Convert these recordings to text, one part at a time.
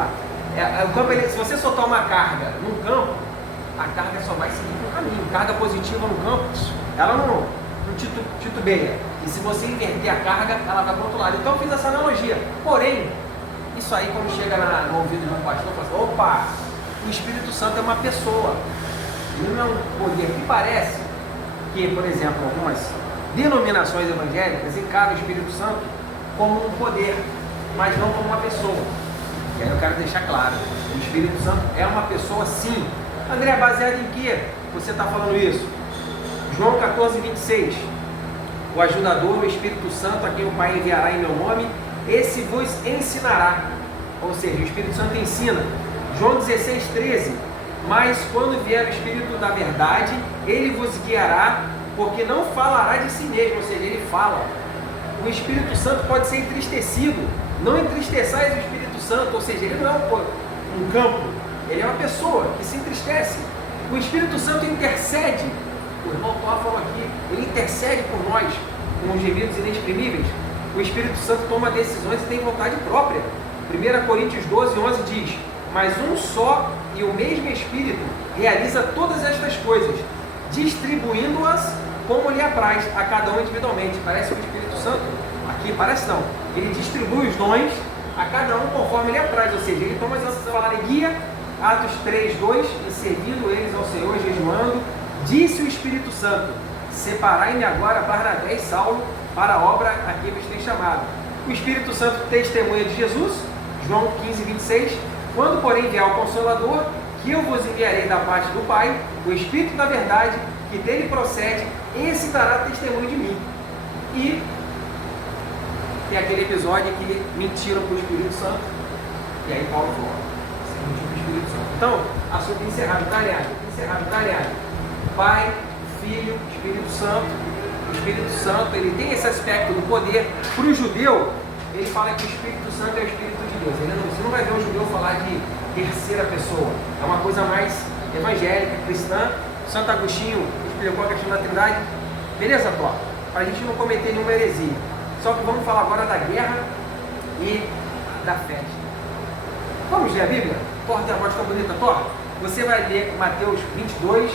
lá. O campo, se você soltar uma carga num campo, a carga só vai seguir por caminho. Carga positiva no campo, ela não titubeia. E se você inverter a carga, ela vai para o outro lado. Então eu fiz essa analogia. Porém, isso aí quando chega no ouvido de um pastor, fala assim, opa, o Espírito Santo é uma pessoa. Ele não é um poder. Que parece que, por exemplo, algumas denominações evangélicas encaram o Espírito Santo como um poder, mas não como uma pessoa. E aí eu quero deixar claro, o Espírito Santo é uma pessoa sim. André, baseado em que você está falando isso? João 14, 26. O ajudador, o Espírito Santo, a quem o Pai enviará em meu nome, esse vos ensinará. Ou seja, o Espírito Santo ensina. João 16, 13. Mas quando vier o Espírito da verdade, ele vos guiará, porque não falará de si mesmo, ou seja, ele fala. O Espírito Santo pode ser entristecido. Não entristeçais o Espírito Santo, ou seja, ele não é um campo, ele é uma pessoa que se entristece. O Espírito Santo intercede. O irmão Thor falou aqui, ele intercede por nós, com os gemidos inexprimíveis. O Espírito Santo toma decisões e tem vontade própria. 1 Coríntios 12, 11 diz, mas um só e o mesmo Espírito realiza todas estas coisas, distribuindo-as como lhe apraz a cada um individualmente. Parece que o Espírito Santo, aqui parece não, ele distribui os dons a cada um conforme lhe apraz, ou seja, ele toma as ações, falar guia, Atos 3, 2, e servindo eles ao Senhor, jejuando, disse o Espírito Santo, separai-me agora Barnabé e Saulo para a obra a que vos tem chamado. O Espírito Santo testemunha de Jesus, João 15, 26, quando porém vier o Consolador, que eu vos enviarei da parte do Pai, o Espírito da verdade, que dele procede, esse dará testemunho de mim. E tem aquele episódio que mentiram para o Espírito Santo, e aí Paulo falou, você mentiu para o Espírito Santo. Então, assunto encerrado, tá aliado. Pai, Filho, Espírito Santo. O Espírito Santo, ele tem esse aspecto do poder. Para o judeu, ele fala que o Espírito Santo é o Espírito de Deus. Você não vai ver um judeu falar de terceira pessoa. É uma coisa mais evangélica, cristã. Santo Agostinho explicou a questão da Trindade. Beleza, Tó? Para a gente não cometer nenhuma heresia. Só que vamos falar agora da guerra e da festa. Vamos ler a Bíblia? Tó, tem a voz tão bonita, Tó. Você vai ler Mateus 22.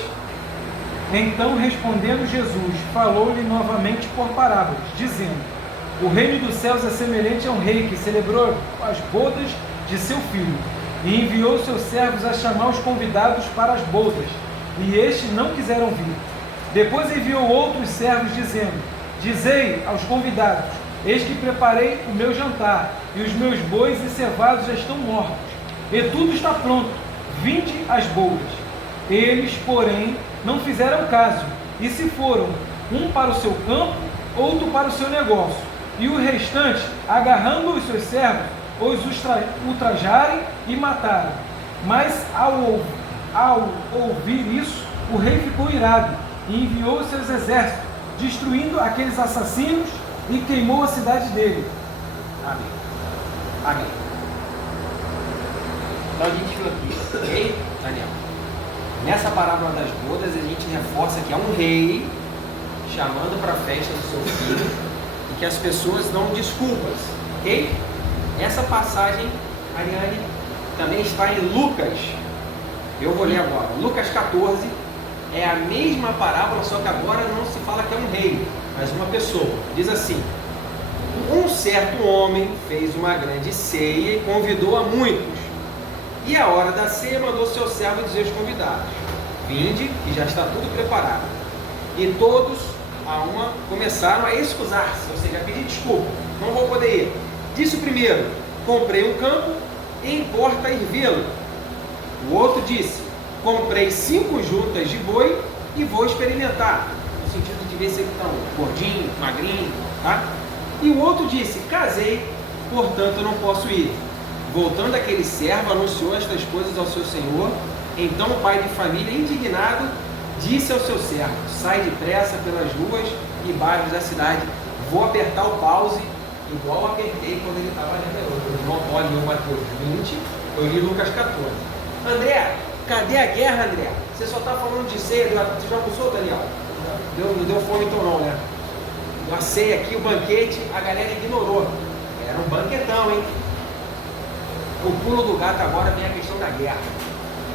Então, respondendo Jesus, falou-lhe novamente por parábolas, dizendo, o reino dos céus é semelhante a um rei que celebrou as bodas de seu filho, e enviou seus servos a chamar os convidados para as bodas, e estes não quiseram vir. Depois enviou outros servos, dizendo, dizei aos convidados, eis que preparei o meu jantar, e os meus bois e cevados já estão mortos, e tudo está pronto, vinde às bodas. Eles, porém, não fizeram caso, e se foram, um para o seu campo, outro para o seu negócio, e o restante, agarrando os seus servos, os ultrajarem e mataram. Mas ao ouvir isso, o rei ficou irado, e enviou os seus exércitos, destruindo aqueles assassinos, e queimou a cidade dele. Amém. Então a gente viu aqui, ok, Daniel? Nessa parábola das bodas, a gente reforça que é um rei chamando para a festa do seu filho e que as pessoas dão desculpas, ok? Essa passagem, Ariane, também está em Lucas. Eu vou ler agora. Lucas 14 é a mesma parábola, só que agora não se fala que é um rei, mas uma pessoa. Diz assim, um certo homem fez uma grande ceia e convidou a muitos. E a hora da ceia mandou seu servo dizer aos convidados, vinde, que já está tudo preparado. E todos, a uma, começaram a excusar-se, ou seja, a pedir desculpa, não vou poder ir. Disse o primeiro, comprei um campo e importa ir vê-lo. O outro disse, comprei 5 juntas de boi e vou experimentar, no sentido de ver se ele está gordinho, magrinho, tá? E o outro disse, casei, portanto não posso ir. Voltando aquele servo, anunciou estas coisas ao seu senhor. Então o pai de família, indignado, disse ao seu servo, sai depressa pelas ruas e bairros da cidade, vou apertar o pause, igual apertei quando ele estava lendo. O irmão Paulo leu Mateus 20, eu li Lucas 14. André, cadê a guerra, André? Você só está falando de ceia, você já almoçou, Daniel? Não deu fome então não, né? A ceia aqui, o banquete, a galera ignorou. Era um banquetão, hein? o pulo do gato agora vem a questão da guerra.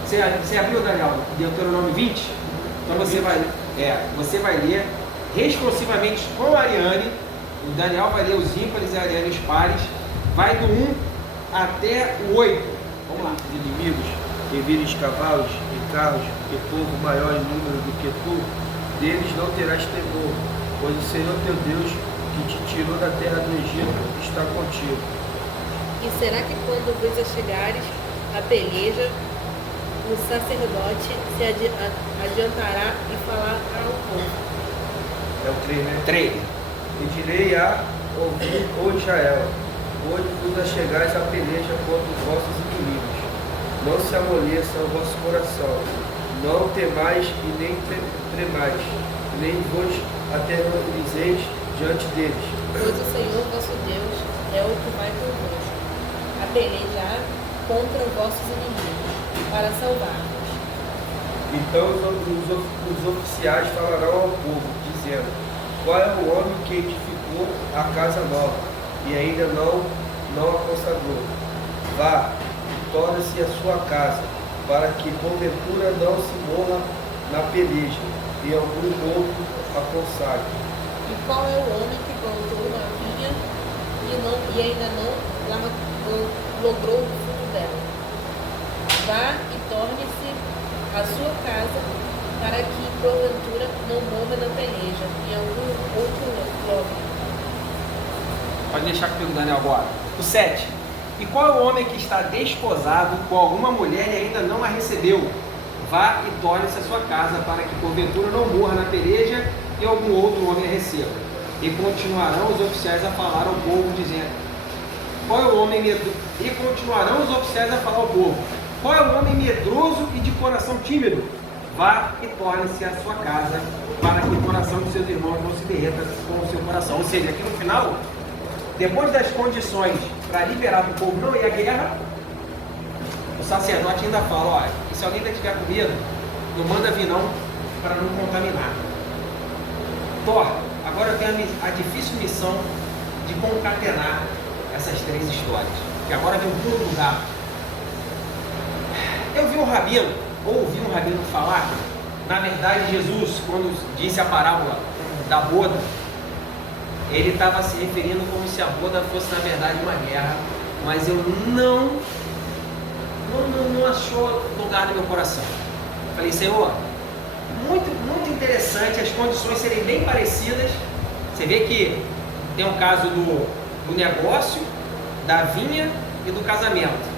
Você abriu, Daniel, Deuteronômio 20? Então você vai ler responsivamente com a Ariane. O Daniel vai ler os ímpares e a Ariane os pares. Vai do 1 até o 8. Vamos lá. Os inimigos que vires cavalos e carros e povo maior em número do que tu, deles não terás temor, pois o Senhor teu Deus, que te tirou da terra do Egito, está contigo. E será que quando vos achegares a peleja, o sacerdote se adiantará e falará ao povo? É o 3, né? 3. E direi a ouvir, ó Israel, hoje vos achegares a peleja contra os vossos inimigos. Não se amoleça o vosso coração, não temais e nem tremais, nem vos aterrorizeis diante deles. Pois o Senhor vosso Deus é o que vai convosco, a pelejar contra os vossos inimigos, para salvar-vos. Então os oficiais falarão ao povo, dizendo: qual é o homem que edificou a casa nova e ainda não a consagrou? Vá, torna-se a sua casa, para que porventura não se morra na peleja e algum outro a consagre. E qual é o homem que plantou uma vinha e ainda não logrou o fruto dela? Vá e torne-se a sua casa, para que porventura não morra na peleja e algum outro logre. Pode deixar comigo, Daniel, agora. O 7. E qual é o homem que está desposado com alguma mulher e ainda não a recebeu? Vá e torne-se a sua casa, para que porventura não morra na peleja e algum outro homem a receba. E continuarão os oficiais a falar ao povo, dizendo: qual é o homem medroso? E continuarão os oficiais a falar ao povo: qual é o homem medroso e de coração tímido? Vá e torne-se a sua casa, para que o coração dos seus irmãos não se derreta com o seu coração. Ou seja, aqui no final, depois das condições para liberar para o povo não ir à guerra, o sacerdote ainda fala: olha, e se alguém tiver com medo, não manda vir não, para não contaminar. Thor, agora eu tenho a difícil missão de concatenar essas 3 histórias, que agora vem o pulo do gato. Eu vi ouvi um rabino falar, na verdade Jesus, quando disse a parábola da boda, ele estava se referindo como se a boda fosse na verdade uma guerra, mas eu não achou lugar no meu coração. Falei: Senhor, muito interessante as condições serem bem parecidas. Você vê que tem um caso do negócio, da vinha e do casamento.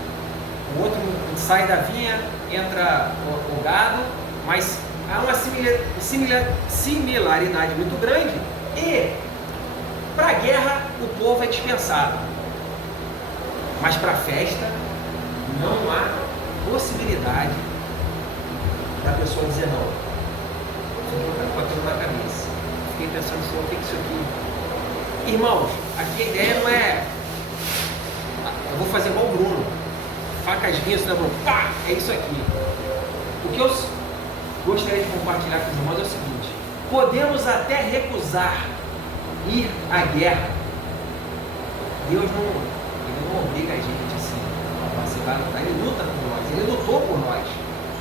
O outro sai da vinha, entra o gado, mas há uma similaridade muito grande. E para a guerra o povo é dispensado, mas para a festa não há possibilidade da pessoa dizer não. Fiquei com aquilo na cabeça. Fiquei pensando: Senhor, o que é isso aqui? Irmãos, aqui a ideia não é eu vou fazer igual o Bruno, facas guias da mão, pá, é isso aqui. O que eu gostaria de compartilhar com os irmãos é o seguinte: podemos até recusar ir à guerra. Deus não obriga a gente assim a participar, ele luta por nós, ele lutou por nós.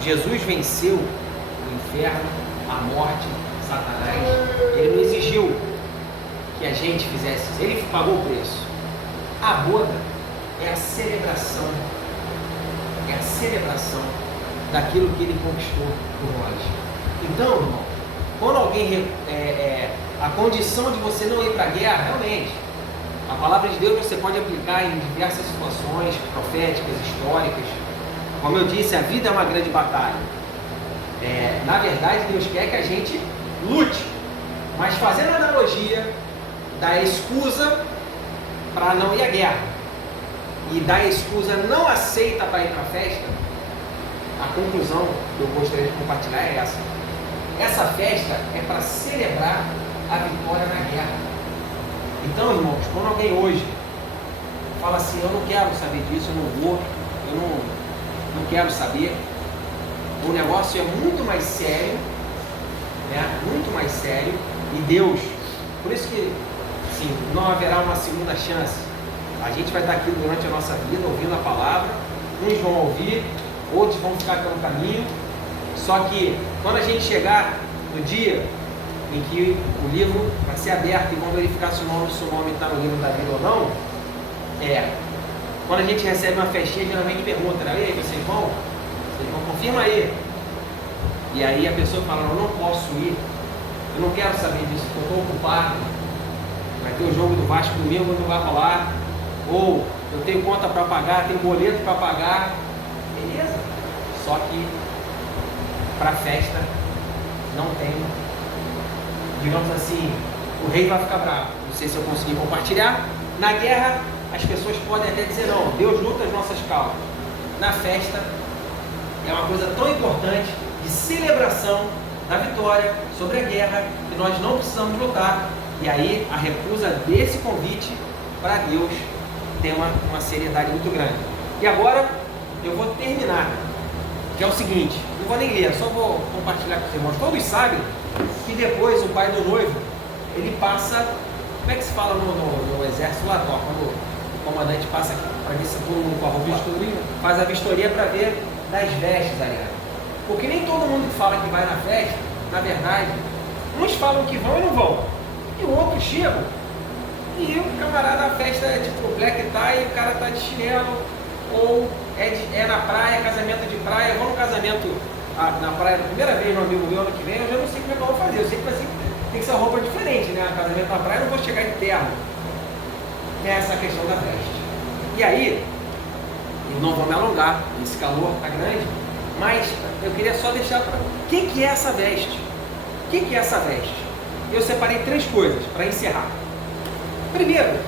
Jesus venceu o inferno, a morte, Satanás. Ele não exigiu que a gente fizesse isso, ele pagou o preço. A boda é a celebração daquilo que ele conquistou por nós. Então, irmão, quando alguém a condição de você não ir para a guerra, realmente, a palavra de Deus você pode aplicar em diversas situações proféticas, históricas. Como eu disse, a vida é uma grande batalha. Na verdade, Deus quer que a gente lute, mas fazendo a analogia da escusa para não ir à guerra e da escusa não aceita para ir para a festa, a conclusão que eu gostaria de compartilhar é essa. Essa festa é para celebrar a vitória na guerra. Então, irmãos, quando alguém hoje fala assim: eu não quero saber disso, eu não vou, eu não quero saber, o negócio é muito mais sério, né? Muito mais sério, e Deus, por isso que sim, não haverá uma segunda chance. A gente vai estar aqui durante a nossa vida, ouvindo a palavra. Uns vão ouvir, outros vão ficar pelo caminho. Só que quando a gente chegar no dia em que o livro vai ser aberto e vão verificar se o nome está no livro da vida ou não, quando a gente recebe uma festinha, geralmente pergunta, e aí, vocês vão? Confirma aí. E aí a pessoa fala, não posso ir, eu não quero saber disso, eu estou ocupado, vai ter o jogo do Vasco domingo, não vai rolar, ou eu tenho conta para pagar, tenho boleto para pagar, beleza. Só que para a festa não tem, digamos assim, o rei vai ficar bravo. Não sei se eu consegui compartilhar. Na guerra, as pessoas podem até dizer, não, Deus luta as nossas causas. Na festa, é uma coisa tão importante de celebração da vitória sobre a guerra, que nós não precisamos lutar. E aí, a recusa desse convite para Deus tem uma seriedade muito grande. E agora, eu vou terminar, que é o seguinte, não vou nem ler, só vou compartilhar com os irmãos. Todos sabem que depois o pai do noivo, ele passa, como é que se fala no exército lá, quando o comandante passa para ver se todo mundo com a roupa, faz a vistoria para ver das vestes ali. Porque nem todo mundo que fala que vai na festa, na verdade, uns falam que vão e não vão, e outros chegam, e o camarada, a festa é tipo black tie, o cara tá de chinelo, ou é na praia, casamento de praia. Eu vou no casamento na praia da primeira vez, no amigo meu, ano que vem, eu já não sei como é que eu vou fazer, eu sei que tem que ser uma roupa diferente, né? Casamento na praia, eu não vou chegar de terno. Tem essa questão da veste. E aí, eu não vou me alongar, esse calor tá grande, mas eu queria só deixar para... O que é essa veste? O que é essa veste? Eu separei 3 coisas para encerrar. Primeiro,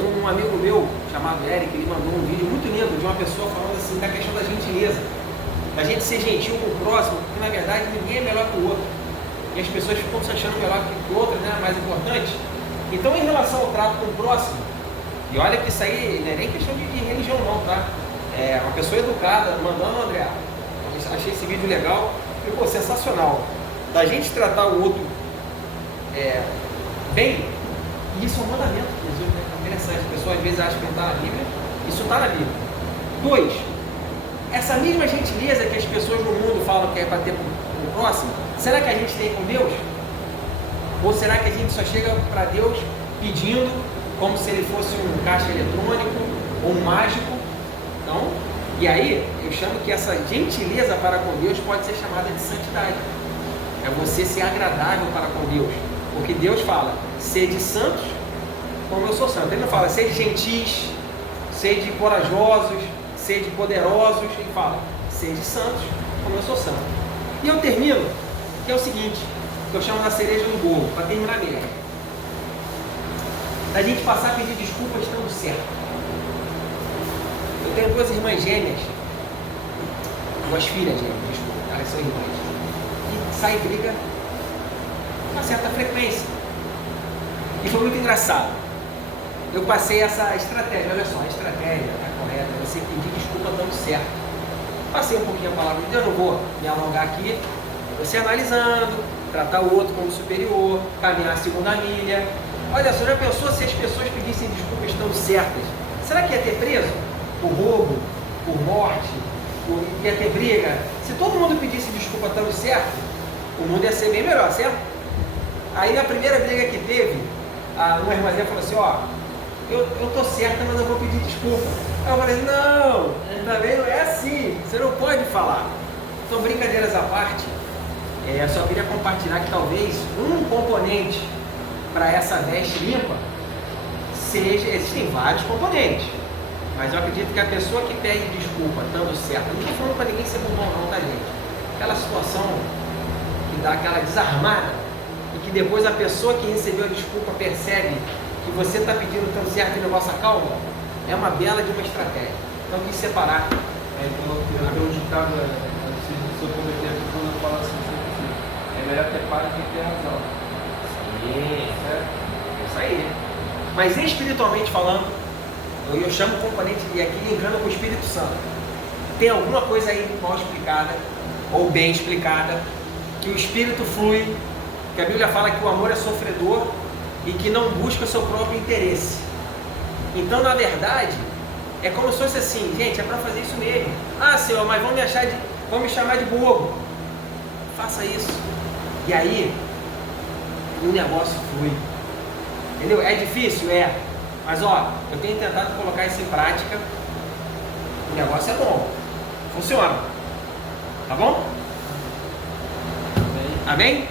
um amigo meu, chamado Eric, ele mandou um vídeo muito lindo de uma pessoa falando assim da questão da gentileza, da gente ser gentil com o próximo, porque na verdade ninguém é melhor que o outro. E as pessoas ficam se achando melhor que o outro, né? Mais importante. Então, em relação ao trato com o próximo, e olha que isso aí não é nem questão de religião não, tá? É uma pessoa educada, mandando, André, achei esse vídeo legal, e pô, sensacional. Da gente tratar o outro bem, e isso é um mandamento de Jesus, né? Interessante, a pessoa às vezes acha que não está na Bíblia, isso está na Bíblia. 2, essa mesma gentileza que as pessoas no mundo falam que é para ter com o próximo, será que a gente tem com Deus? Ou será que a gente só chega para Deus pedindo como se ele fosse um caixa eletrônico ou um mágico? Então, e aí eu chamo que essa gentileza para com Deus pode ser chamada de santidade. É você ser agradável para com Deus. Porque Deus fala, sede santos como eu sou santo. Ele não fala, sede gentis, sede corajosos, sede poderosos. Ele fala, sede santos como eu sou santo. E eu termino, que é o seguinte, que eu chamo da cereja do bolo, para terminar mesmo. Da gente passar a pedir desculpas estando certo. Eu tenho 2 irmãs gêmeas, 2 filhas gêmeas, desculpa, elas são irmãs, e sai briga com uma certa frequência. E foi muito engraçado. Eu passei essa estratégia, olha só, a estratégia está correta, você pedir desculpa dando certo. Passei um pouquinho a palavra de Deus, não vou me alongar aqui. Você analisando, tratar o outro como superior, caminhar a segunda milha. Olha só, já pensou se as pessoas pedissem desculpas estando certas? Será que ia ter preso? Por roubo, por morte, ia ter briga? Se todo mundo pedisse desculpa estando certo, o mundo ia ser bem melhor, certo? Aí na primeira briga que teve, uma irmãzinha falou assim, ó, eu tô certa, mas eu vou pedir desculpa. Aí eu falei, não, também não é assim, você não pode falar. Então, brincadeiras à parte, eu só queria compartilhar que talvez um componente para essa veste limpa existem vários componentes, mas eu acredito que a pessoa que pede desculpa estando certa, não estou falando para ninguém ser bobão não, tá gente? Aquela situação que dá aquela desarmada e que depois a pessoa que recebeu a desculpa percebe que você está pedindo tão certo e o negócio acalma, é uma bela de uma estratégia. Então quis separar. Tem um ditado, se eu cometer aqui, quando eu falo assim, é melhor ter paz do que ter razão. Sim, é isso aí. Mas espiritualmente falando, eu chamo o componente, e aqui linkando com o Espírito Santo, tem alguma coisa aí mal explicada, ou bem explicada, que o Espírito flui, que a Bíblia fala que o amor é sofredor e que não busca o seu próprio interesse. Então, na verdade, é como se fosse assim, gente, é para fazer isso mesmo. Ah, Senhor, mas vão me chamar de bobo. Faça isso. E aí, o negócio flui. Entendeu? É difícil? É. Mas ó, eu tenho tentado colocar isso em prática. O negócio é bom. Funciona. Tá bom? Amém?